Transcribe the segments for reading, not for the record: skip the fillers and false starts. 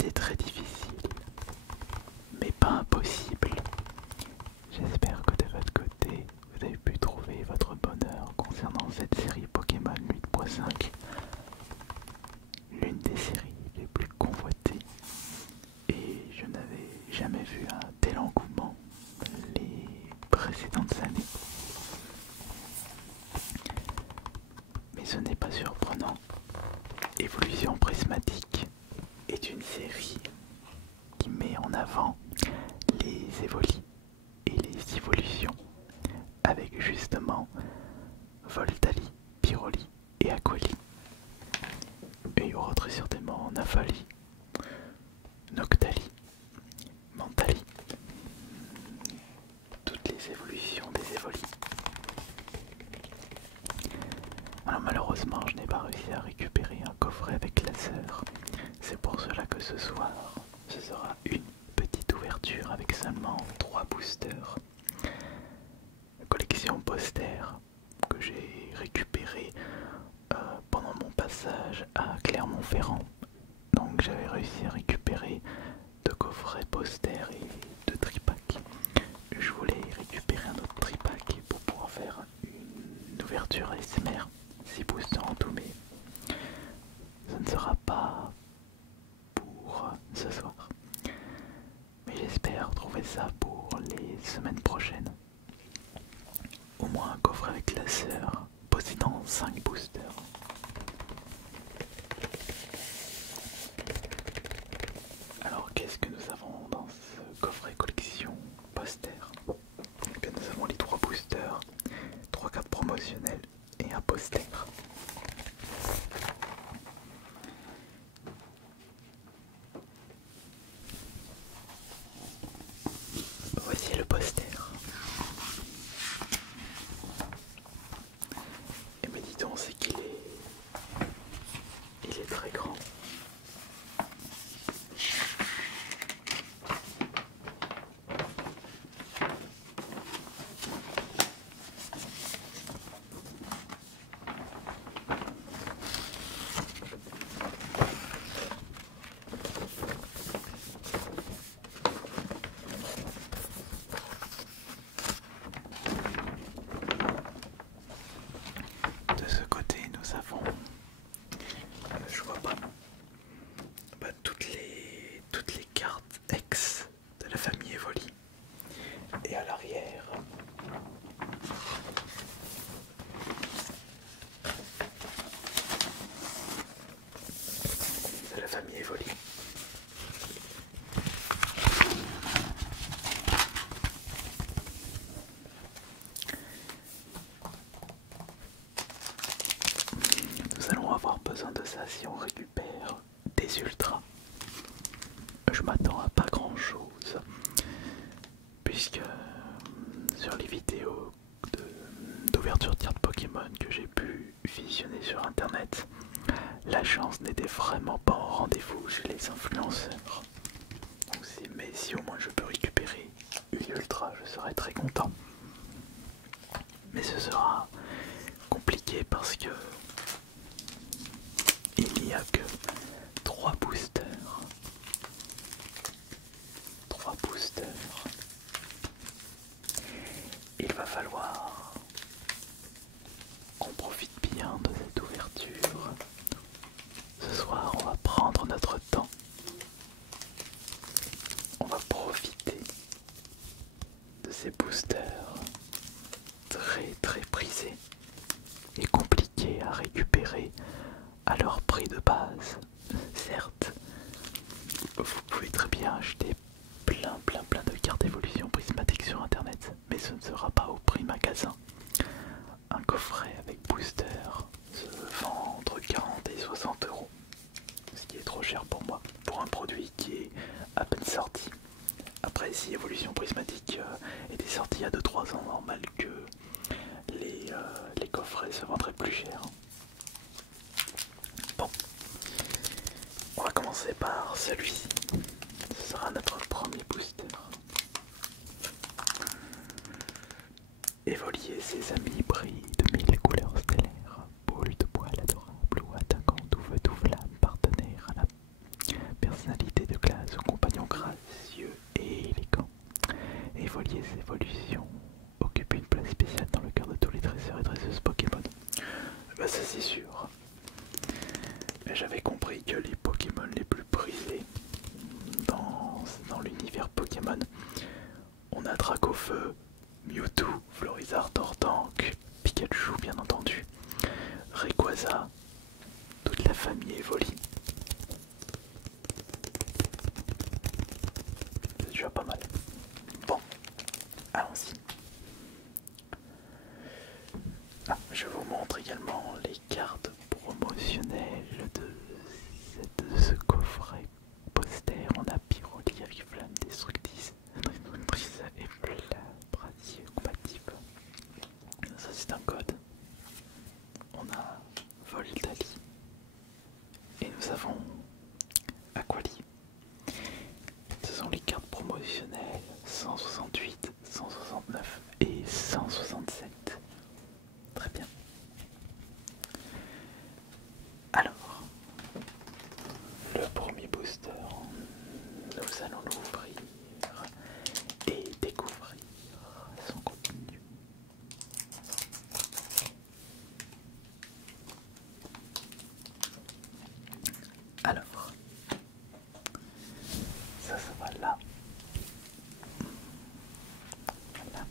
été très difficile, mais pas impossible. J'espère que de votre côté, vous avez pu trouver votre bonheur concernant cette série Pokémon 8.5, l'une des séries les plus convoitées, et je n'avais jamais vu un tel engouement les précédentes années. Mais ce n'est pas surprenant, Évolution Prismatique est une série qui met en avant les évolis et les évolutions avec justement Voltali, Pyroli et Aquali. Et il y aura très certainement Nafali, Noctali, Mentali, toutes les évolutions des évolis. Alors malheureusement je n'ai pas réussi à récupérer un coffret avec laser. C'est pour cela que ce soir ce sera une petite ouverture avec seulement 3 boosters. Collection poster que j'ai récupéré pendant mon passage à Clermont-Ferrand. Donc j'avais réussi à récupérer 2 coffrets poster et 2 tripacks. Je voulais récupérer un autre tripack pour pouvoir faire une ouverture ASMR. 6 boosters en tout, mais ce ne sera pas pour ce soir. Mais j'espère trouver ça pour les semaines prochaines. Au moins un coffret avec laser possédant 5 boosters. Alors qu'est-ce que nous avons dans ce coffret collection poster? Eh bien, nous avons les 3 boosters, 3 cartes promotionnelles et un poster. Voici le poster. Et mais dis donc, c'est qu'il est... Il est très grand. De ce côté, nous avons, je vois pas, toutes les cartes ex de la famille Evoli. Et à l'arrière, de la famille Evoli. Nous allons avoir besoin de ça si on récupère des ultras. Je m'attends à pas grand chose, puisque sur les vidéos d'ouverture de cartes Pokémon que j'ai pu visionner sur internet, la chance n'était vraiment pas au rendez-vous chez les influenceurs. Donc mais si au moins je peux récupérer une ultra, je serai très content. Mais ce sera compliqué parce que il n'y a que 3 boosters. 3 boosters. Il va falloir qu'on profite bien de cette ouverture. Ce soir, on va prendre notre temps. On va profiter de ces boosters très prisés et compliqués à récupérer à leur prix de base. Certes, vous pouvez très bien acheter plein de cartes d'évolution prismatique sur internet, mais ce ne sera pas au prix magasin. Un coffret avec booster se vend entre 40 et 60 euros, ce qui est trop cher pour moi, pour un produit qui est à peine sorti. Après, si Évolution Prismatique était sorti il y a 2-3 ans, normal que les coffrets se vendraient plus cher. Bon, on va commencer par celui-ci. Ce sera notre premier booster. Évolier, ses amis brillent de 1000 couleurs stellaires. Boule de poil adorable ou attaquant tout feu tout flamme, partenaire à la personnalité de J'avais compris que les Pokémon les plus prisés dans l'univers Pokémon, on a Dracofeu, Mewtwo, Florizard, Tortank, Pikachu bien entendu, Rayquaza, toute la famille Evoli. C'est déjà pas mal. Bon, allons-y. Ah, je vous montre également les cartes promotionnelles de ce coffret poster. On a Pyroli avec Flamme Destructrice et Flamme Brasier combatif. Ça c'est un code. On a Voltali et nous avons Aquali. Ce sont les cartes promotionnelles 168, 169 et 167. Très bien. Alors, le premier booster, nous allons l'ouvrir et découvrir son contenu. Alors, ça va là. Voilà.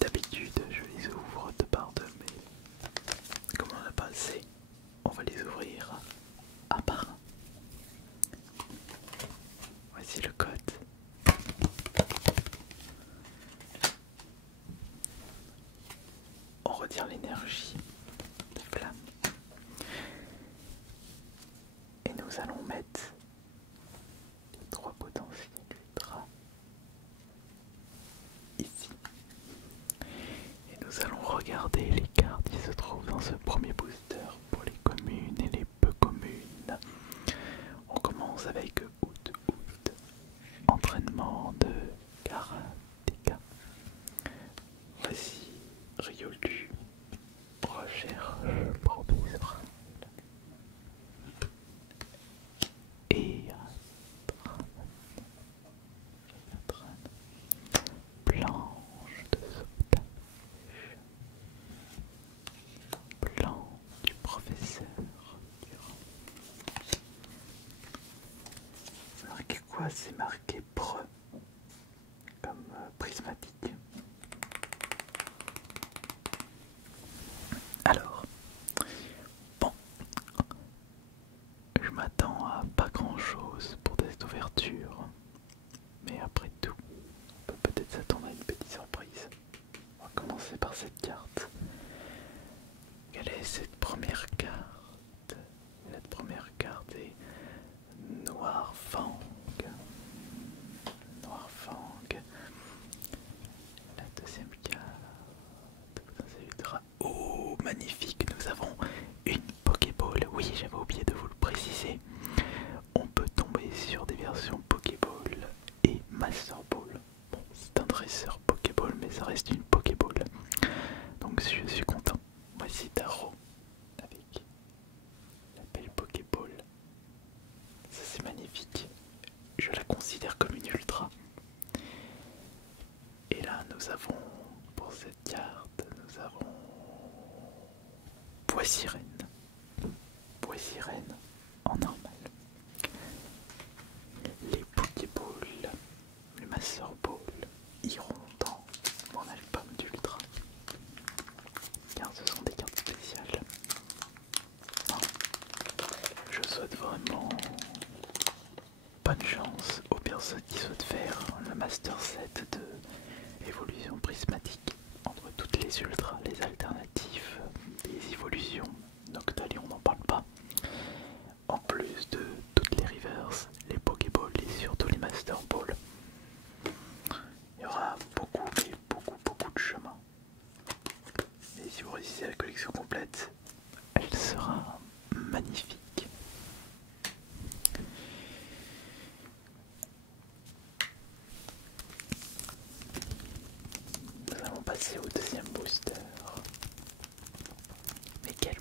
D'habitude, je les ouvre de par deux, mais comme on n'a pas assez, on va les ouvrir à part un. Voici le code. On retire l'énergie de flamme et nous allons mettre les 3 potentiels ultra ici. Et nous allons regarder les cartes qui se trouvent dans ce premier booster pour les communes et les peu communes. On commence avec Out. Entraînement de karatéka. Voici Riolu. Recherche professorale. Et planche de sauvetage. Plan du professeur Durand. C'est marqué quoi? C'est marqué Pre comme prismatique. Alors, bon, je m'attends à pas grand chose pour cette ouverture, mais après tout, on peut peut-être s'attendre à une petite surprise. On va commencer par cette carte. Quelle est cette première carte? Cette première carte est Noir Fang. Noir Fang. La deuxième carte. Oh, magnifique, nous avons une Pokéball. Oui, j'avais oublié de vous le préciser. On peut tomber sur des versions Pokéball et Master Ball. Bon, c'est un dresseur Pokéball, mais ça reste une Pokéball. Donc je suis content. Voici Taro avec la belle Pokéball. Ça c'est magnifique. Je la considère comme une ultra. Et là nous avons, pour cette carte, nous avons Boissirène. Boissirène en normal. Les Pokéballs, le Master Ball iront dans mon album d'Ultra. Car ce sont des cartes spéciales. Non. Je souhaite vraiment bonne chance aux personnes qui souhaitent faire le Master Set de évolution prismatique entre toutes les ultras, les alternatives, les évolutions. Noctali, on n'en parle pas. En plus de toutes les reverse, les Pokéballs et surtout les Master Balls. Il y aura beaucoup de chemin. Et si vous réussissez la collection complète, elle sera magnifique. Nous allons passer au deuxième booster. Mais quel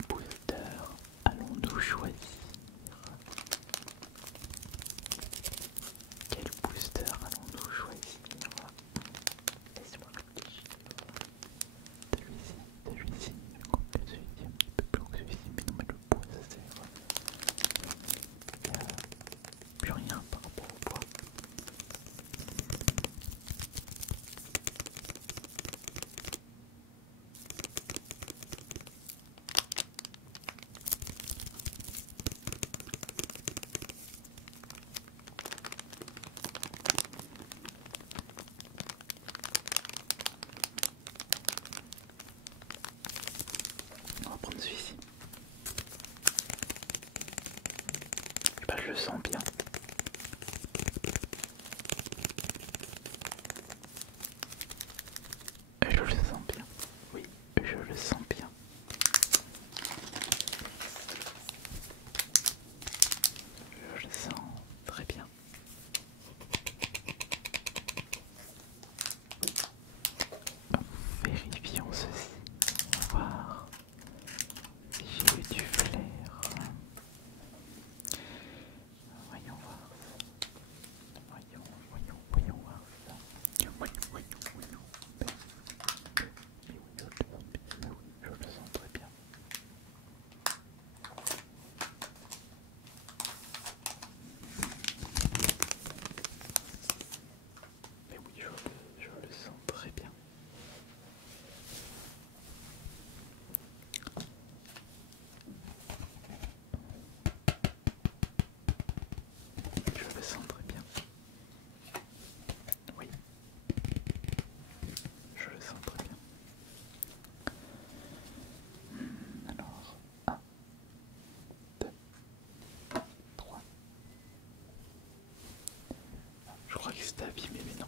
abîmé, mais non.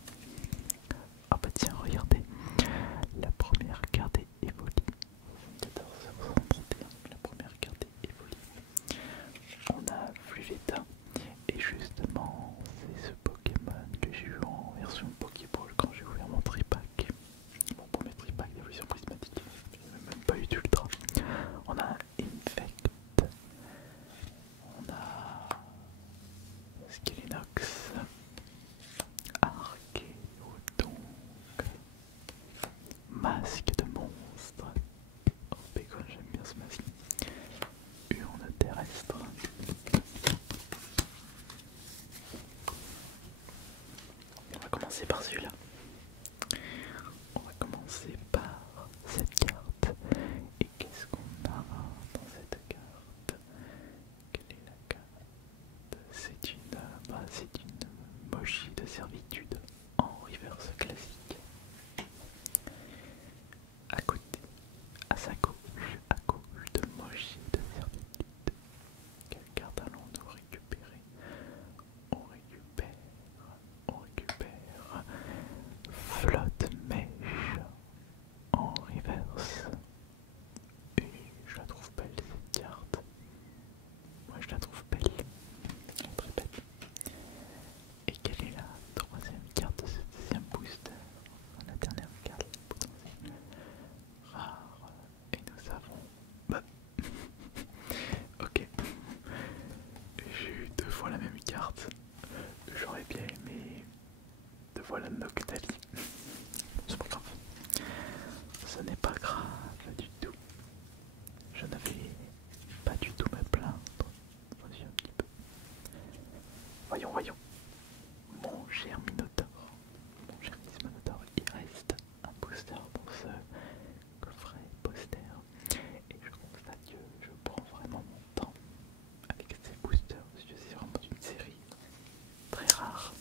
Ah bah tiens, regardez, la première carte est Evoli. 1431, la première carte est Evoli. On a Fluveta, et justement, c'est ce Pokémon que j'ai eu en version Pokéball quand j'ai ouvert mon tripack. Mon premier tripack d'évolution prismatique, j'ai même pas eu d'ultra. On a Infect, on a Skelenox, Archéo, donc masque de monstre. Oh Bacon, j'aime bien ce masque. Urne terrestre. On va commencer par celui-là. On va commencer par cette carte. Et qu'est-ce qu'on a dans cette carte? Quelle est la carte? C'est une Mochi de servitude en reverse classique. À côté, à sa gauche de Mochi de servitude. Quelle carte allons-nous récupérer? On récupère Flotte Mèche en reverse. Et je la trouve belle cette carte. Moi je la trouve belle. Elle est très belle. Et quelle est la troisième carte de ce deuxième booster? La dernière carte potentielle rare. Et nous avons... Bah. Ok. J'ai eu deux fois la même carte. J'aurais bien aimé deux fois la Noctali. C'est pas grave. Ce n'est pas grave du tout. Je n'avais pas du tout me plaindre. Vas-y un petit peu. Voyons, voyons. Mon cher Minotaur. Mon cher Miss Minotaur, il reste un booster pour ce coffret poster. Et je constate que je prends vraiment mon temps avec ces boosters parce que c'est vraiment une série très rare.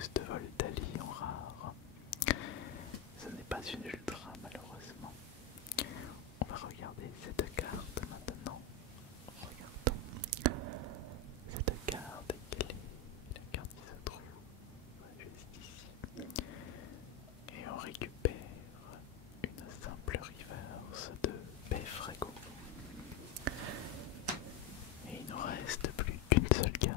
boost Voltali en rare. Ce n'est pas une ultra malheureusement. On va regarder cette carte maintenant. Regardons cette carte. Quelle est la carte qui se trouve juste ici? Et on récupère une simple reverse de Beffrego. Et il nous reste plus qu'une seule carte.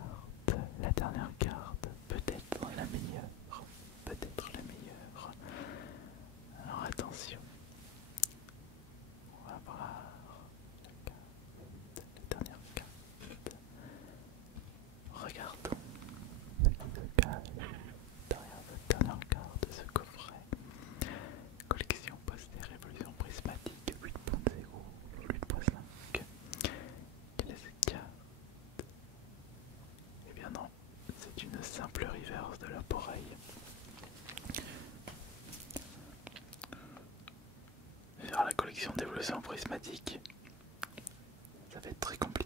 La dernière carte, peut-être la meilleure. Peut-être la meilleure. Alors attention. On va voir la dernière carte. Regardons ce qui se cache derrière cette dernière carte de ce coffret. Collection postère évolution prismatique 8.0, 8.5. Quelle est cette carte? Eh bien non, c'est une simple reverse de l'appareil. Vers la collection d'évolution prismatique, ça va être très compliqué.